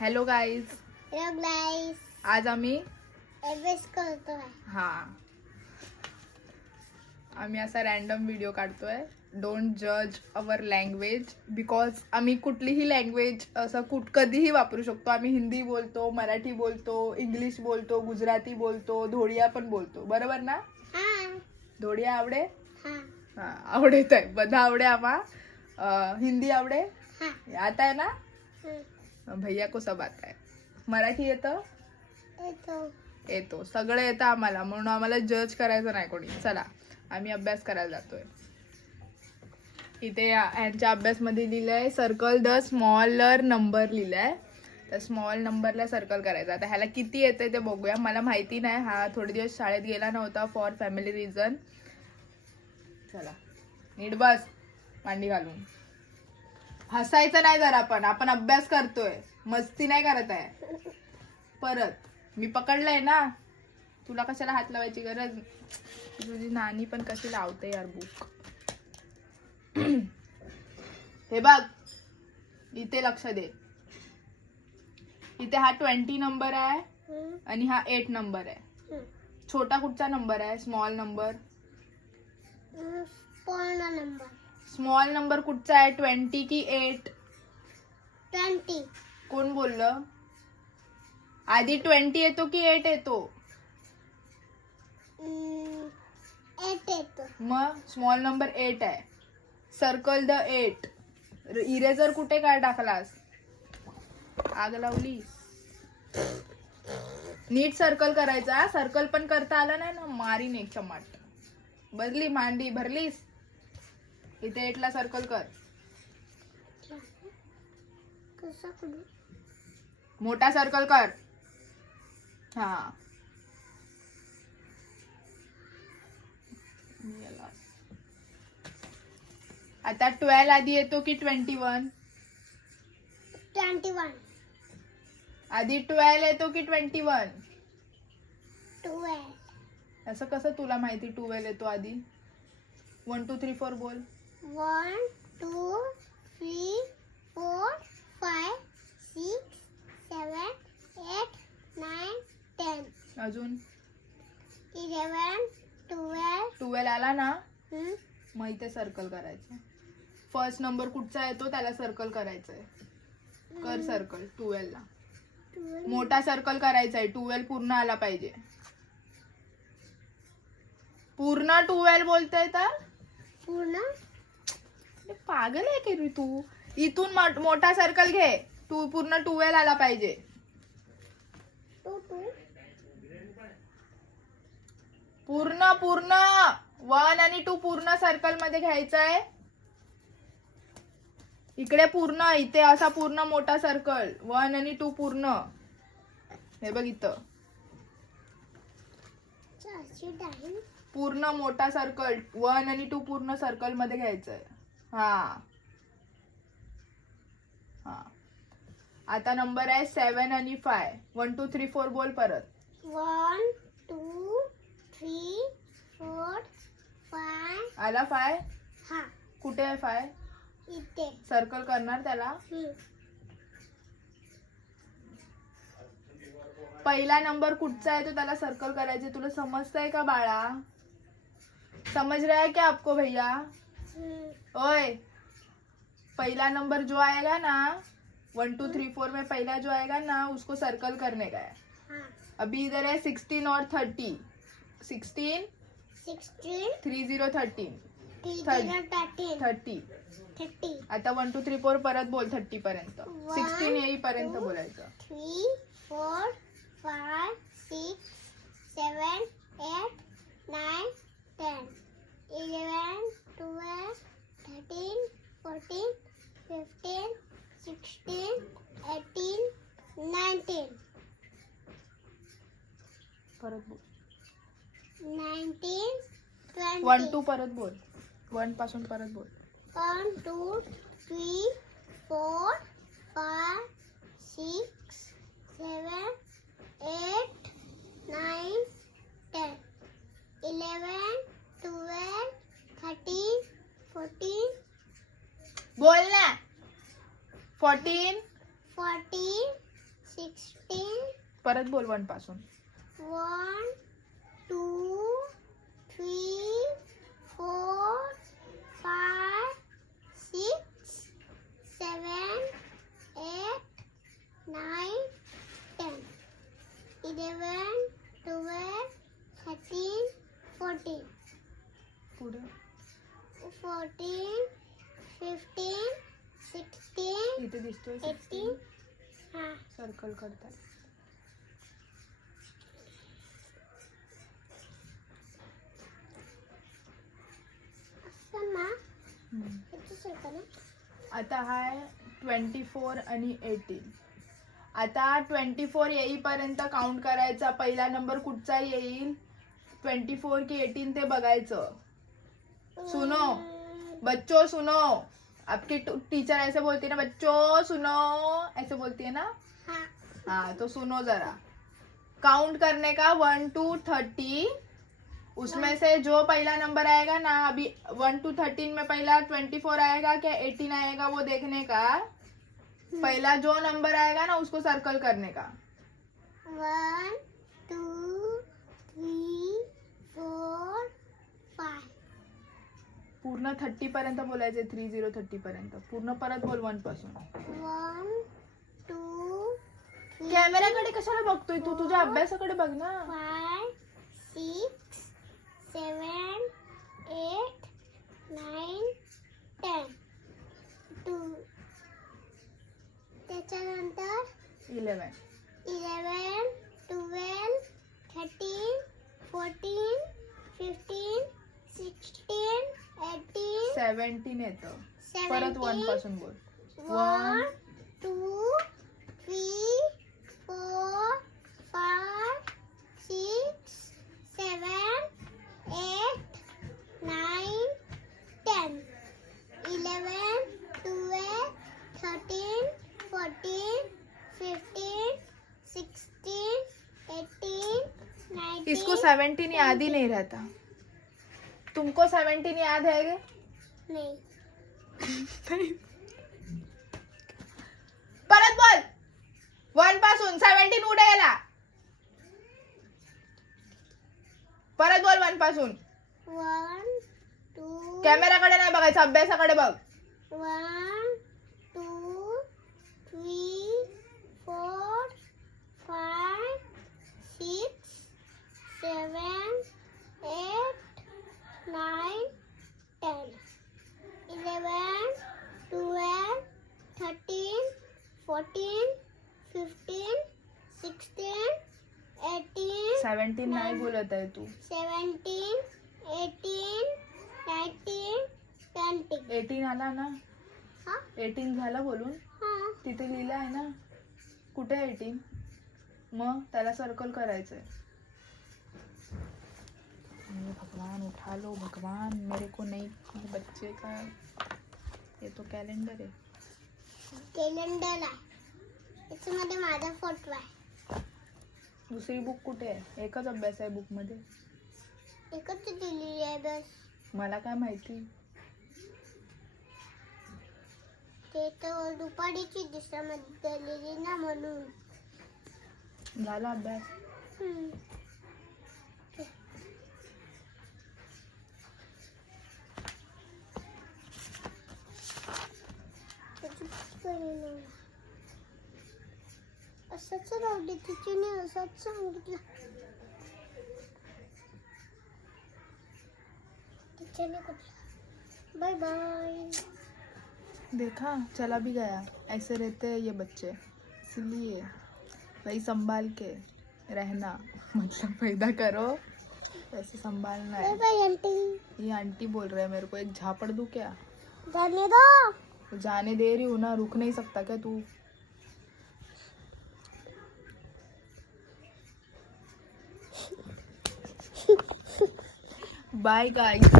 Hello guys. Hello guys, आज आम्ही अभ्यास करतोय. आम्ही असा रॅन्डम व्हिडिओ काढतोय. डोंट जज अवर लँग्वेज बिकॉज आम्ही कुठलीही लँग्वेज असं कधीही वापरू शकतो. आम्ही हिंदी बोलतो, मराठी बोलतो, इंग्लिश बोलतो, गुजराती बोलतो, धोडिया पण बोलतो. बरोबर ना? हाँ धोडिया आवडे? हाँ हाँ आवडे तर બધા आवडे आम्हा. हिंदी आवडे? हाँ आता है ना? हाँ. भैया को सब आता है. मराठी येतं? येतो. सगळं येतं आम्हाला, म्हणून आम्हाला जज करायचं नाही कोणी. चला आम्ही अभ्यास करायला जातोय. इथे यांच्या अभ्यासमध्ये लिहिलंय सर्कल द स्मॉलर नंबर लिहिलंय. तर स्मॉल नंबरला सर्कल करायचं. आता ह्याला किती येते ते बघूया. मला माहिती नाही, हा थोडे दिवस शाळेत गेला नव्हता फॉर फॅमिली रिझन. चला नीट बस मांडी घालून. हसायचं नाही जरा, आपण अभ्यास करतोय, मस्ती नाही करत आहे. परत मी पकडलंय ना, तुला कशाला हात लावायची गरज. तुझी नानी पण कशी लावते यार बुक. हे बघ इथे लक्ष दे. इथे हा 20 नंबर आहे आणि हा 8 नंबर आहे. छोटा कुठचा नंबर आहे? Small number. स्मॉल नंबर कुठचा आहे? 20 की 8? 20. कोण बोललं? आधी 20 येतो की 8 येतो? 8 येतो. मग स्मॉल नंबर 8 आहे. Circle the 8. इरेजर कुठे काय टाकलास? आग लावली. नीट सर्कल करायचा. सर्कल पण करता आला नाही ना, मारीन एक चमाट. बदली मांडी भरलीस. इथे 8 ला सर्कल कर. कसा करू? मोठा सर्कल कर. हा आता 12 आधी येतो की 21? 21. आधी 12 येतो की 21? 12. असं कसं तुला माहिती 12 येतो आधी? 1 2 3 4 बोल. 1 2 3 4 5 6 7 8 9 10. अजून 11 12. 12 आला ना, मग इथे सर्कल करायचं. फर्स्ट नंबर कुठचा येतो त्याला सर्कल करायचंय. कर सर्कल 12 ला. मोठा सर्कल करायचा आहे. 12 पूर्ण आला पाहिजे. पूर्ण 12 बोलतोय तर पूर्ण. पागल आहे की रे तू. इथून मोठा सर्कल घे. तू पूर्ण 12 आला पाहिजे. 2 2. पूर्ण पूर्ण 1 आणि 2 पूर्ण सर्कल मध्ये घ्यायचंय. इकडे पूर्ण, इथे असा पूर्ण मोठा सर्कल. 1 आणि 2 पूर्ण. हे बघ इथं पूर्ण मोठा सर्कल. 1 आणि 2 पूर्ण सर्कल मध्ये घ्यायचंय. हा हा आता नंबर आहे 7 आणि 5. 1 2 3 4 बोल परत. 1 2 3 4 5. आला 5? हा कुठे आहे 5? इथे. सर्कल करणार त्याला. पहिला नंबर कुठचा आहे तो त्याला सर्कल करायचे. तुला समजतंय का बाळा? समझ रहा है क्या आपको भैया? ओए पहला नंबर जो आएगा ना 1 2 3 4 में पहला जो आएगा ना उसको सर्कल करने का है. अभी इधर है 16 और 30. 16 3 0 13 30. आता 1 2 3 4 परत बोल 30 पर्यंत. 16 येईपर्यंत बोलायचं. 3 4 5 6 7 8 9 10 11 12 13 14 15 16 18 19. परत बोल. 19 20. 1 2 परत बोल. 1 पासून परत बोल. 1 2 3 4 5 6 7 8 9 10 11 12 13 14. बोल ना. 14 14 16. परत बोल 1 पासून. 1, 2, 3, 4, 5, 6, 7, 8, 9, 10, 11, 12, 13, 14, पुढे 14, 15, 16, इथे दिसतोय 18. हा, सर्कल करतात. असं ना हम्म. किती circle आहे? आता हाय 24 आणि 18. आता 24 येईपर्यंत काउंट करायचा. पहिला नंबर कुठचा येईल 24 की 18 ते बघायचं. सुनो बच्चों सुनो, आपकी टीचर ऐसे बोलती है ना, बच्चों सुनो ऐसे बोलती है ना. हा, हाँ तो सुनो जरा. काउंट करने का 1 to 30. उसमें से जो पहला नंबर आएगा ना, अभी 1 to 13 में पहला 24 आएगा क्या 18 आएगा वो देखने का. पहला जो नंबर आएगा ना उसको सर्कल करने का. 1, 2, 3, 4, 5. पूर्ण 30 पर्यंत बोलायचे. 30 30 पर्यंत पूर्ण. परत बोल 1 पासून. 1, 2, 3, कॅमेराकडे कशाला बघतोय तू? तुझ्या अभ्यासाकडे बघ ना. 5, 6, 7, 8, 9, 10. 2. त्याच्यानंतर 11 11, 12, 13, 14, 15, 16, 18, 17 येतं. परत 1 17. पासून बोल. 1, 2, 3, 4, 5, 6, 7, 8, 9, 10, 11, 12, 13, 14, 15, 16, 18, 19. इसको 17 याद ही नहीं रहता. तुमको 17 याद है क्या? नहीं. परत बोल 1 पासून. 17 उडायला. परत बोल 1 पासून. 1, 2, कॅमेराकडे नाही बघायचं, अभ्यासाकडे बघ. 1, 2, 3, 4, 5, 6, 7, 8, 9, 10, 11, 12, 13, 14, 15, 16, 18, 17 नाही बोलत आहे तू. 17, 18, 19, 20. 18 आला ना. हा? 18 झालं बोलून. हा. तिथे लिहिलं आहे ना. कुठे 18? मग त्याला सर्कल करायचंय. हे भगवान उठा लो भगवान, मेरे को नहीं. बच्चे का ये तो कॅलेंडर आहे. कॅलेंडर आहे. याच्यामध्ये माझा फोटो आहे. दुसरी बुक कुठे आहे? एकच अभ्यास आहे बुक मध्ये. एकच दिलेली आहे बस. मला काय माहिती. ते तर दुपारीची दिवसामध्ये दिलेली ना म्हणून. झाला अभ्यास. हम्म. असंच राहू दे. तिच्याने असंच सांगितलं. तिच्याने कुठलं. Bye bye. देखा चला भी गया. ऐसे रहते हैं ये बच्चे, इसलिए भाई संभाल के रहना. मतलब पैदा करो ऐसे संभालना बाय है. Bye aunty. ये आंटी बोल रहे हैं मेरे को. एक झापड़ दूं क्या? जाने दो. जाने दे रही हूँ ना. रुक नहीं सकता क्या तू? Bye guys.